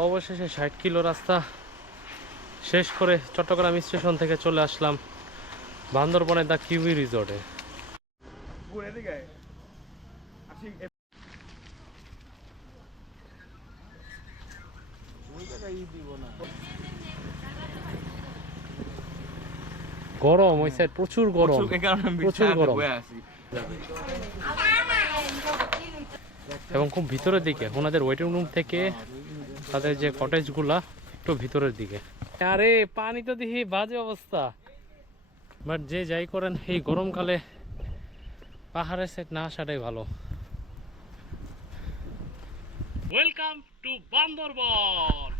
অবশেষে 60 কিলো রাস্তা শেষ করে চট্টগ্রাম স্টেশন থেকে চলে আসলাম বান্দরবনের দ্য কিউই রিসোর্টে। গরম ওই সাইড প্রচুর গরম, প্রচুর গরম এবং খুব ভিতরের দিকে ওনাদের ওয়েটিং রুম থেকে তাদের যে কটেজগুলা একটু ভিতরের দিকে। আরে পানি তো দেখি বাজে অবস্থা, বাট যে যাই করেন এই গরমকালে পাহাড়ের সাইড না আসাটাই ভালো। Welcome to Bandarban.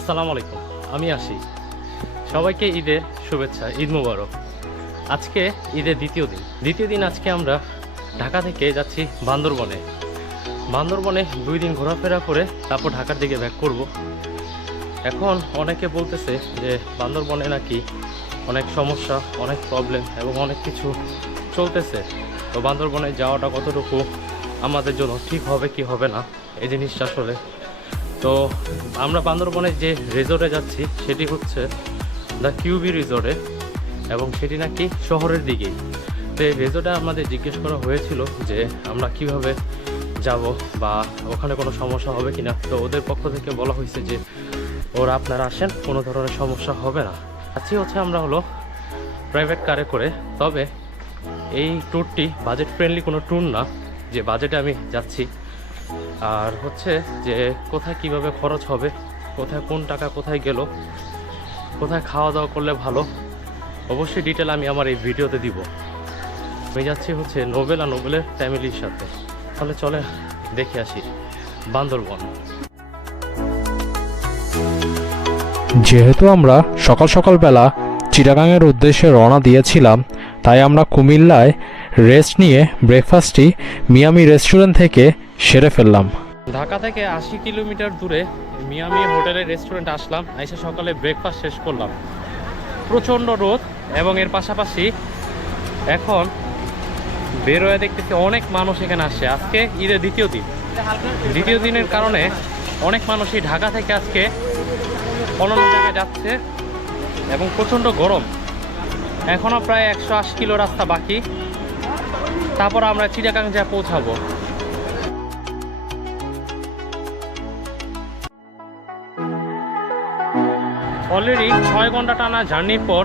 আসসালামু আলাইকুম, আমি আসি। সবাইকে ঈদের শুভেচ্ছা, ঈদ মুবারক। আজকে ঈদের দ্বিতীয় দিন আজকে আমরা ঢাকা থেকে যাচ্ছি বান্দরবনে। 2 দিন ঘোরাফেরা করে তারপর ঢাকার দিকে ব্যাক করব। এখন অনেকে বলতেছে যে বান্দরবনে নাকি অনেক সমস্যা, অনেক প্রবলেম এবং অনেক কিছু চলতেছে। তো বান্দরবনে যাওয়াটা কতটুকু আমাদের জন্য ঠিক হবে কি হবে না এই জিনিসটা আসলে। তো আমরা বান্দরবনের যে রিসোর্টে যাচ্ছি সেটি হচ্ছে দ্য কিউবি রিসোর্টে এবং সেটি নাকি শহরের দিকেই। তো এই রিসোর্টে আমাদের জিজ্ঞেস করা হয়েছিল যে আমরা কিভাবে যাব বা ওখানে কোনো সমস্যা হবে কিনা। তো ওদের পক্ষ থেকে বলা হয়েছে যে ওরা আপনারা আসেন, কোনো ধরনের সমস্যা হবে না। হচ্ছে আমরা হলো প্রাইভেট কারে করে। তবে এই ট্যুরটি বাজেট ফ্রেন্ডলি কোনো ট্যুর না যে বাজেটে আমি যাচ্ছি। আর হচ্ছে যে কোথায় কিভাবে খরচ হবে, কোথায় কোন টাকা কোথায় গেল, কোথায় খাওয়া দাওয়া করলে ভালো, অবশ্যই ডিটেল আমি আমার এই ভিডিওতে দিব। আমি যাচ্ছি হচ্ছে নোবেলের ফ্যামিলির সাথে। তাহলে চলে দেখে আসি বান্দরবন। যেহেতু আমরা সকালবেলা চিটাগাংয়ের উদ্দেশ্যে রওনা দিয়েছিলাম, তাই আমরা কুমিল্লায় রেস্ট নিয়ে ব্রেকফাস্টটি মিয়ামি রেস্টুরেন্ট থেকে সেরে ফেললাম। ঢাকা থেকে 80 কিলোমিটার দূরে মিয়ামি হোটেলের রেস্টুরেন্ট আসলাম, এসে সকালে ব্রেকফাস্ট শেষ করলাম। প্রচণ্ড রোদ এবং এর পাশাপাশি এখন বেরোয় দেখতেছি অনেক মানুষ এখানে আসছে। আজকে ঈদের দ্বিতীয় দিনের কারণে অনেক মানুষই ঢাকা থেকে আজকে অন্যান্য জায়গায় যাচ্ছে এবং প্রচণ্ড গরম। এখনও প্রায় 180 কিলো রাস্তা বাকি, তারপর আমরা চিটাগাং যা পৌঁছাবো। অলরেডি 6 ঘন্টা টানা জার্নির পর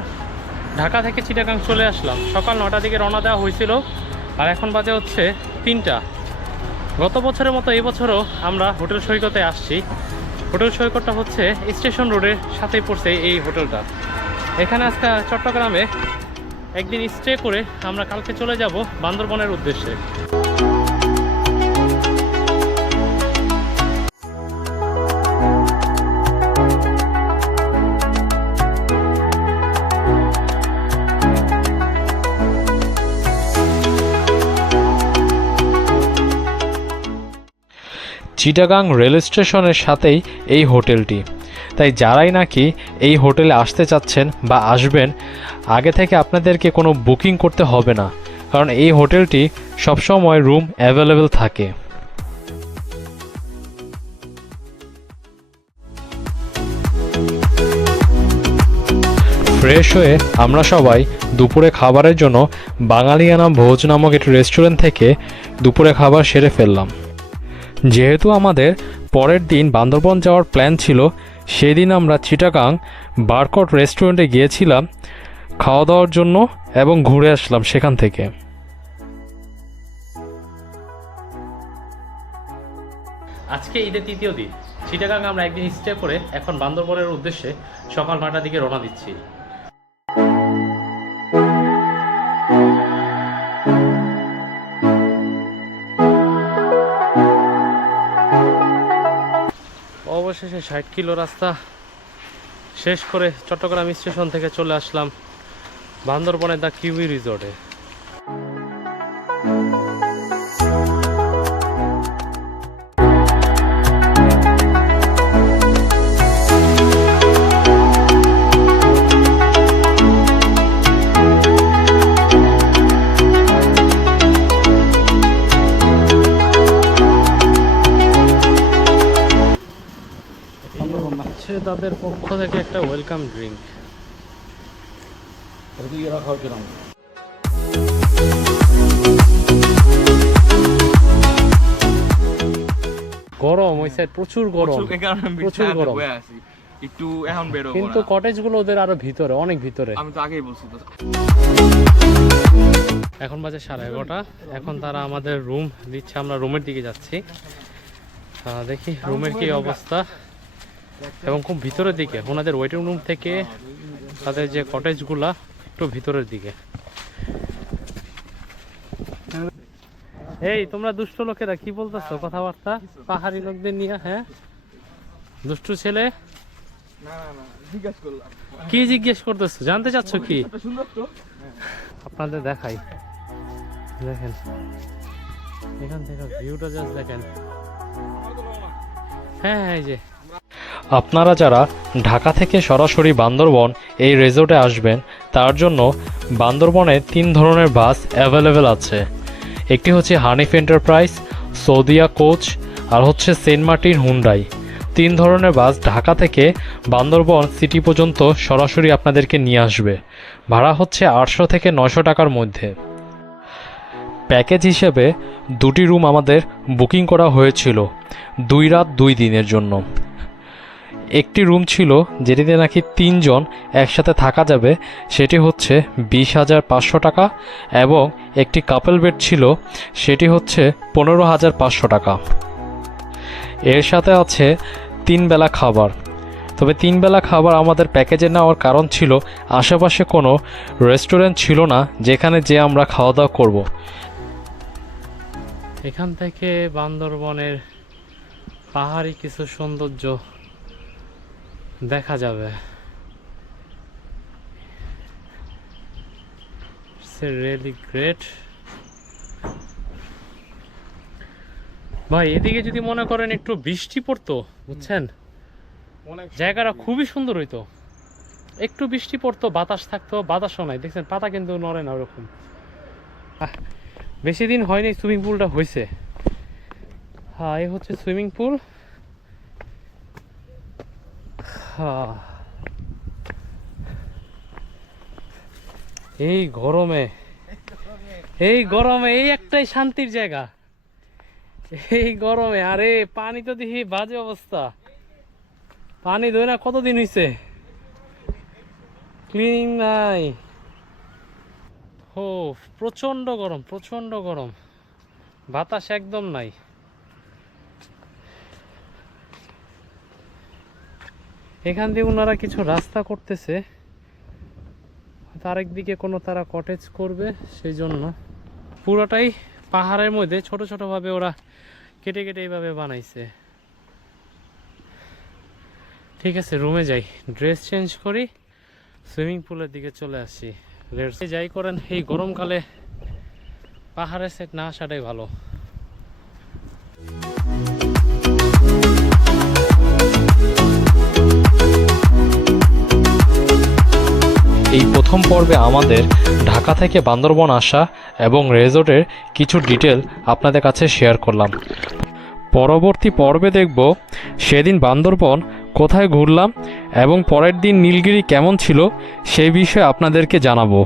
ঢাকা থেকে চিটাগাং চলে আসলাম। সকাল 9টার দিকে রওনা দেওয়া হয়েছিল আর এখন বাজে হচ্ছে 3টা। গত বছরের মতো এই বছরও আমরা হোটেল সৈকতে আসছি। হোটেল সৈকতটা হচ্ছে স্টেশন রোডের সাথেই পড়ছে এই হোটেলটা। এখানে আজকে চট্টগ্রামে একদিন স্টে করে আমরা কালকে চলে যাব বান্দরবনের উদ্দেশ্যে। চিটাগাং রেল স্টেশনের সাথেই এই হোটেলটি, তাই যারাই নাকি এই হোটেলে আসতে চাচ্ছেন বা আসবেন, আগে থেকে আপনাদেরকে কোনো বুকিং করতে হবে না, কারণ এই হোটেলটি সবসময় রুম অ্যাভেলেবেল থাকে। ফ্রেশ হয়ে আমরা সবাই দুপুরে খাবারের জন্য বাঙালিয়ানা ভোজ নামক একটি রেস্টুরেন্ট থেকে দুপুরে খাবার সেরে ফেললাম। যেহেতু আমাদের পরের দিন বান্দরবন যাওয়ার প্ল্যান ছিল, সেদিন আমরা চিটাগাং বারকট রেস্টুরেন্টে গিয়েছিলাম খাওয়া দাওয়ার জন্য এবং ঘুরে আসলাম সেখান থেকে। আজকে ঈদের তৃতীয় দিন। চিটাগাং আমরা একদিন স্টে করে এখন বান্দরবনের উদ্দেশ্যে সকাল 9টার দিকে রওনা দিচ্ছি। অবশেষে 60 কিলো রাস্তা শেষ করে চট্টগ্রাম স্টেশন থেকে চলে আসলাম বান্দরবনের দ্য কিউই রিসোর্টে। হচ্ছে তাদের পক্ষ থেকে একটা ওয়েলকাম ড্রিঙ্ক। গরম ওই সাইড, প্রচুর গরম, প্রচুর গরম। একটু এখন বের হবো কিন্তু না। কটেজ গুলো ওদের আরো ভিতরে, অনেক ভিতরে। আমি তো আগেই বলছি তো। এখন বাজে 11:30। এখন তারা আমাদের রুম দিচ্ছে, আমরা রুমের দিকে যাচ্ছি। দেখি রুমের কি অবস্থা, এবং খুব ভিতরের দিকে। ওনাদের ওয়েটিং রুম থেকে তাদের যে কটেজগুলা একটু ভিতরের দিকে। এই তোমরা দুষ্ট লোকেরা কি বলতেছো কথাবার্তা পাহাড়ি লোকদের নিয়ে? হ্যাঁ, দুষ্টু ছেলে, না না না, জিজ্ঞাসা করলাম। কি জিজ্ঞেস করতেছো? জানতে চাচ্ছ কি? এটা সুন্দর তো। আপনাদের দেখাই, দেখেন এখান থেকে ভিউটা জাস্ট দেখেন। হ্যাঁ হ্যাঁ, এই যে আপনারা যারা ঢাকা থেকে সরাসরি বান্দরবন এই রিসোর্টে আসবেন, তার জন্য বান্দরবনে 3 ধরনের বাস অ্যাভেলেবেল আছে। একটি হচ্ছে হানিফ এন্টারপ্রাইজ, সৌদিয়া কোচ, আর হচ্ছে সেন্ট মার্টিন হুন্ডাই। 3 ধরনের বাস ঢাকা থেকে বান্দরবন সিটি পর্যন্ত সরাসরি আপনাদেরকে নিয়ে আসবে। ভাড়া হচ্ছে 800 থেকে 900 টাকার মধ্যে। প্যাকেজ হিসেবে 2টি রুম আমাদের বুকিং করা হয়েছিল 2 রাত 2 দিনের জন্য। একটি রুম ছিল যেটিতে নাকি 3 জন একসাথে থাকা যাবে, সেটি হচ্ছে 20,500 টাকা, এবং একটি কাপল বেড ছিল, সেটি হচ্ছে 15,500 টাকা। এর সাথে আছে 3 বেলা খাবার। তবে 3 বেলা খাবার আমাদের প্যাকেজে নেওয়ার কারণ ছিল আশেপাশে কোনো রেস্টুরেন্ট ছিল না যেখানে যে আমরা খাওয়া দাওয়া করব। এখান থেকে বান্দরবনের পাহাড়ি কিছু সৌন্দর্য দেখা যাবে। রিয়েলি গ্রেট ভাই। এদিকে যদি মনে করেন একটু বৃষ্টি পড়তো, বুঝছেন, জায়গাটা খুবই সুন্দর হইতো। একটু বৃষ্টি পড়তো, বাতাস থাকতো, বাতাসও নাই, দেখছেন পাতা কিন্তু নড়ে না ওরকম। বেশি দিন হয়নি সুইমিং পুলটা হয়েছে। হ্যাঁ, এই হচ্ছে সুইমিং পুল। এই গরমে, এই গরমে এই একটাই শান্তির জায়গা। এই গরমে আরে পানি তো দেখি বাজে অবস্থা। পানি ধরে না কতদিন হয়েছে, ক্লিনিং নাই। ও প্রচন্ড গরম, প্রচন্ড গরম, বাতাস একদম নাই। এখান দিয়ে ওনারা কিছু রাস্তা করতেছে, আরেক দিকে কোনো তারা কটেজ করবে, সেই জন্য পুরোটাই পাহাড়ের মধ্যে ছোট ছোট ভাবে ওরা কেটে কেটে এইভাবে বানাইছে। ঠিক আছে, রুমে যাই, ড্রেস চেঞ্জ করি, সুইমিং পুলের দিকে চলে আসি। যাই করেন, এই গরমকালে পাহাড়ের সেট না আসাটাই ভালো। এই প্রথম পর্বে আমাদের ঢাকা থেকে বান্দরবন আসা এবং রিসোর্টের কিছু ডিটেল আপনাদের কাছে শেয়ার করলাম। পরবর্তী পর্বে দেখব সেদিন বান্দরবন কোথায় ঘুরলাম এবং পরের দিন নীলগিরি কেমন ছিল সেই বিষয়ে আপনাদেরকে জানাবো।